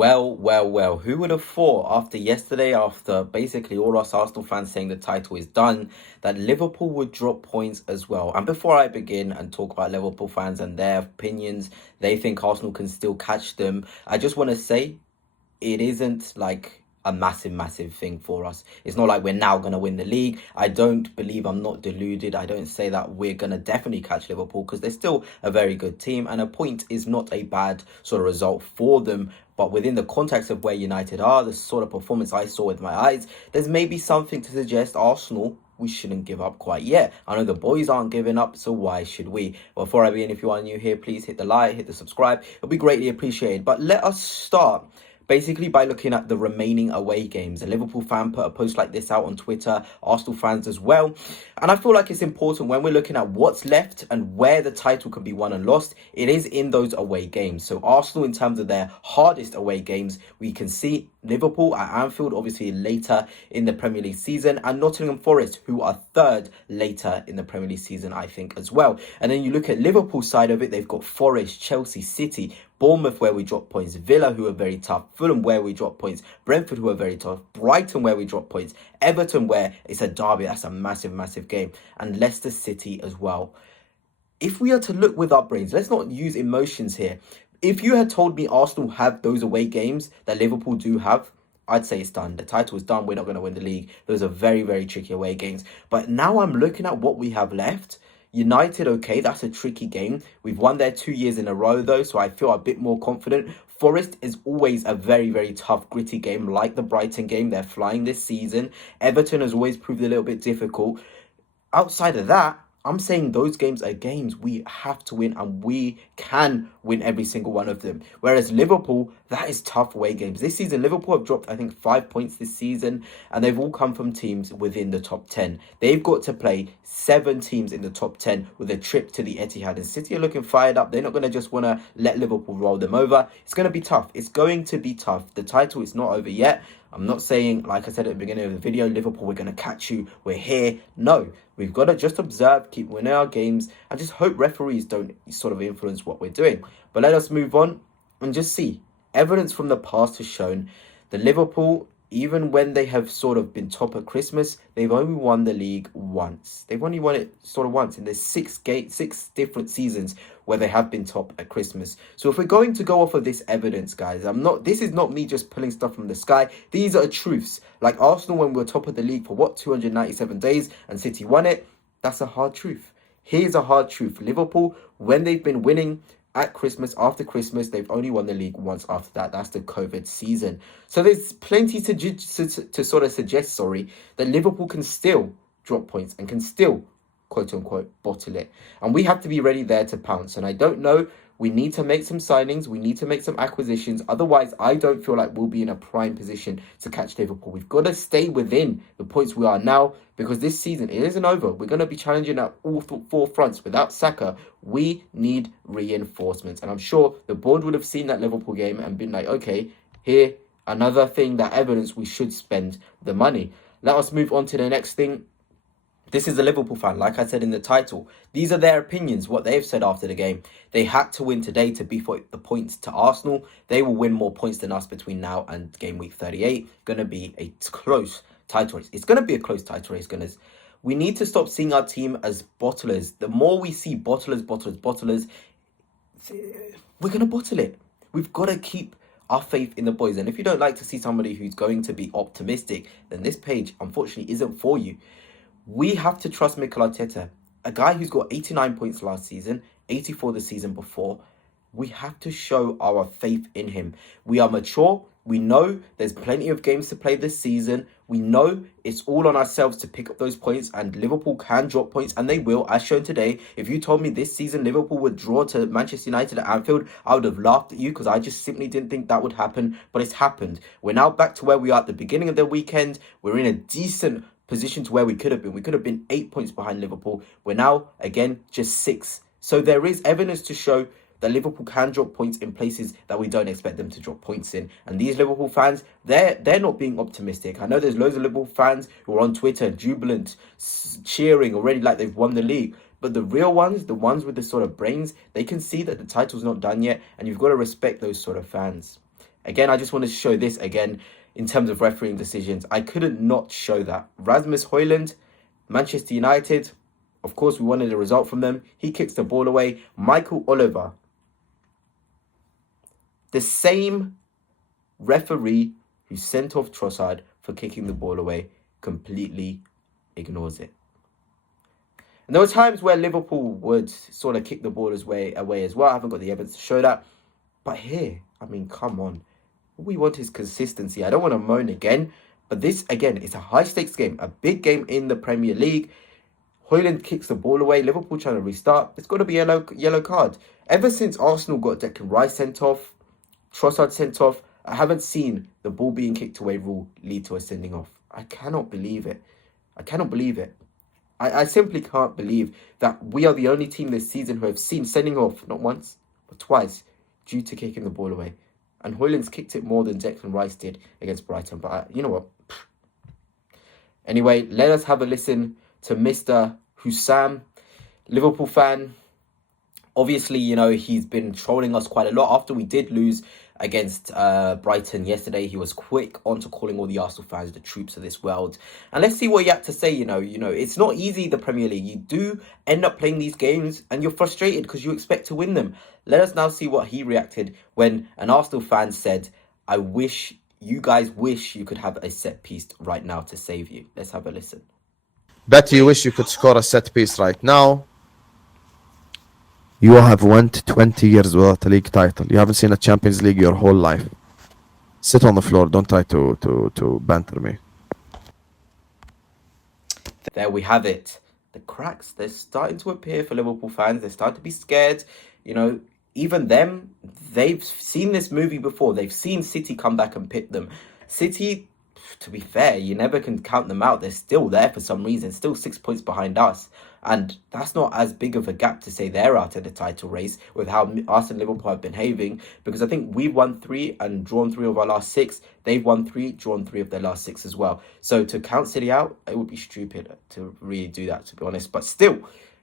Well. Who would have thought after yesterday, after basically all us Arsenal fans saying the title is done, that Liverpool would drop points as well? And before I begin and talk about Liverpool fans and their opinions, they think Arsenal can still catch them. I just want to say it isn't like a massive thing for us. It's not like we're now going to win the league. I'm not deluded. I don't say that we're going to definitely catch Liverpool because they're still a very good team and a point is not a bad sort of result for them. But within the context of where United are, the sort of performance I saw with my eyes, there's maybe something to suggest Arsenal, we shouldn't give up quite yet. I know the boys aren't giving up, so why should we? Before I begin, if you are new here, please hit the like, hit the subscribe. It'll be greatly appreciated. But let us start basically by looking at the remaining away games. A Liverpool fan put a post like this out on Twitter, Arsenal fans as well. And I feel like it's important when we're looking at what's left and where the title can be won and lost, it is in those away games. So Arsenal, in terms of their hardest away games, we can see Liverpool at Anfield, obviously later in the Premier League season, and Nottingham Forest, who are third later in the Premier League season, I think, as well. And then you look at Liverpool side of it, they've got Forest, Chelsea, City, Bournemouth, where we drop points, Villa, who are very tough, Fulham, where we drop points, Brentford, who are very tough, Brighton, where we drop points, Everton, where it's a derby, that's a massive game, and Leicester City as well. If we are to look with our brains, let's not use emotions here. If you had told me Arsenal have those away games that Liverpool do have, I'd say it's done. The title is done. We're not going to win the league. Those are very tricky away games. But now I'm looking at what we have left. United, okay, that's a tricky game. We've won there 2 years in a row, though, so I feel a bit more confident. Forest is always a very tough, gritty game, like the Brighton game. They're flying this season. Everton has always proved a little bit difficult. Outside of that, I'm saying those games are games we have to win, and we can win every single one of them. Whereas Liverpool, that is tough away games. This season, Liverpool have dropped, I think, 5 points this season, and they've all come from teams within the top 10. They've got to play 7 teams in the top 10 with a trip to the Etihad. And City are looking fired up. They're not going to just want to let Liverpool roll them over. It's going to be tough. It's going to be tough. The title is not over yet. I'm not saying, like I said at the beginning of the video, Liverpool, we're going to catch you, we're here. No, we've got to just observe, keep winning our games, and just hope referees don't sort of influence what we're doing. But let us move on and just see. Evidence from the past has shown that Liverpool, even when they have sort of been top at Christmas, they've only won the league once. They've only won it sort of once in the 6 different seasons where they have been top at Christmas. So if we're going to go off of this evidence, guys, this is not me just pulling stuff from the sky. These are truths. Like Arsenal, when we were top of the league for 297 days and City won it, that's a hard truth. Here's a hard truth. Liverpool, when they've been winning at Christmas, after Christmas, they've only won the league once after that. That's the COVID season. So there's plenty to sort of suggest, that Liverpool can still drop points and can still, quote unquote, bottle it. And we have to be ready there to pounce. And I don't know, we need to make some signings. We need to make some acquisitions. Otherwise, I don't feel like we'll be in a prime position to catch Liverpool. We've got to stay within the points we are now, because this season, it isn't over. We're going to be challenging at all 4 fronts. Without Saka, we need reinforcements. And I'm sure the board would have seen that Liverpool game and been like, okay, here, another thing, that evidence we should spend the money. Let us move on to the next thing. This is a Liverpool fan, like I said in the title. These are their opinions, what they've said after the game. They had to win today to beef the points to Arsenal. They will win more points than us between now and game week 38. Going to be a close title race. It's going to be a close title race, gunners. We need to stop seeing our team as bottlers. The more we see bottlers, we're going to bottle it. We've got to keep our faith in the boys. And if you don't like to see somebody who's going to be optimistic, then this page, unfortunately, isn't for you. We have to trust Mikel Arteta, a guy who's got 89 points last season, 84 the season before. We have to show our faith in him. We are mature. We know there's plenty of games to play this season. We know it's all on ourselves to pick up those points, and Liverpool can drop points, and they will, as shown today. If you told me this season Liverpool would draw to Manchester United at Anfield, I would have laughed at you, because I just simply didn't think that would happen, but it's happened. We're now back to where we are at the beginning of the weekend. We're in a decent position to where we could have been. We could have been 8 points behind Liverpool. We're now, again, just 6. So there is evidence to show that Liverpool can drop points in places that we don't expect them to drop points in. And these Liverpool fans, they're not being optimistic. I know there's loads of Liverpool fans who are on Twitter, jubilant, cheering already like they've won the league. But the real ones, the ones with the sort of brains, they can see that the title's not done yet, and you've got to respect those sort of fans. Again, I just wanted to show this again in terms of refereeing decisions. I couldn't not show that. Rasmus Højlund, Manchester United, of course, we wanted a result from them. He kicks the ball away. Michael Oliver, the same referee who sent off Trossard for kicking the ball away, completely ignores it. And there were times where Liverpool would sort of kick the ball away as well. I haven't got the evidence to show that. But here, I mean, come on. What we want is consistency. I don't want to moan again. But this, again, is a high-stakes game. A big game in the Premier League. Højlund kicks the ball away. Liverpool trying to restart. It's got to be a yellow card. Ever since Arsenal got Declan Rice sent off, Trossard sent off, I haven't seen the ball being kicked away rule lead to a sending off. I cannot believe it. I cannot believe it. I simply can't believe that we are the only team this season who have seen sending off, not once, but twice, due to kicking the ball away. And Højlund's kicked it more than Declan Rice did against Brighton. But you know what? Anyway, let us have a listen to Mr. Hussam, Liverpool fan. Obviously, you know, he's been trolling us quite a lot. After we did lose against Brighton yesterday, he was quick on to calling all the Arsenal fans the troops of this world. And let's see what he had to say. You know, it's not easy, the Premier League. You do end up playing these games and you're frustrated because you expect to win them. Let us now see what he reacted when an Arsenal fan said, you guys wish you could have a set piece right now to save you. Let's have a listen. Bet you wish you could score a set piece right now. You have went 20 years without a league title. You haven't seen a Champions League your whole life. Sit on the floor. Don't try to banter me. There we have it. The cracks, they're starting to appear for Liverpool fans. They're starting to be scared. You know, even them, they've seen this movie before. They've seen City come back and pit them. City, to be fair, you never can count them out. They're still there for some reason, still 6 points behind us. And that's not as big of a gap to say they're out of the title race with how us and Liverpool have been behaving. Because I think we've won 3 and drawn 3 of our last 6. They've won 3, drawn 3 of their last 6 as well. So to count City out, it would be stupid to really do that, to be honest. But still,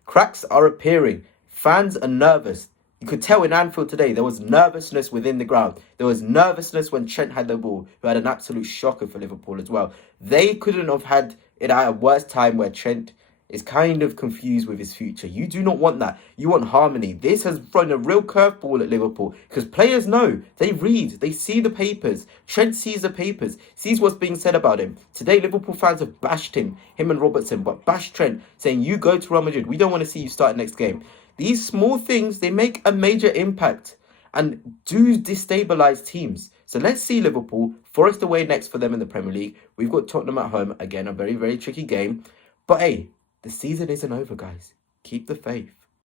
cracks are appearing. Fans are nervous. You could tell in Anfield today, there was nervousness within the ground. There was nervousness when Trent had the ball, who had an absolute shocker for Liverpool as well. They couldn't have had it at a worse time where Trent is kind of confused with his future. You do not want that. You want harmony. This has thrown a real curveball at Liverpool because players know, they read, they see the papers. Trent sees the papers, sees what's being said about him. Today, Liverpool fans have bashed him and Robertson, but bashed Trent, saying, you go to Real Madrid. We don't want to see you start next game. These small things, they make a major impact and do destabilise teams. So let's see Liverpool. Forest away next for them in the Premier League. We've got Tottenham at home. Again, a very, very tricky game. But hey, the season isn't over, guys. Keep the faith.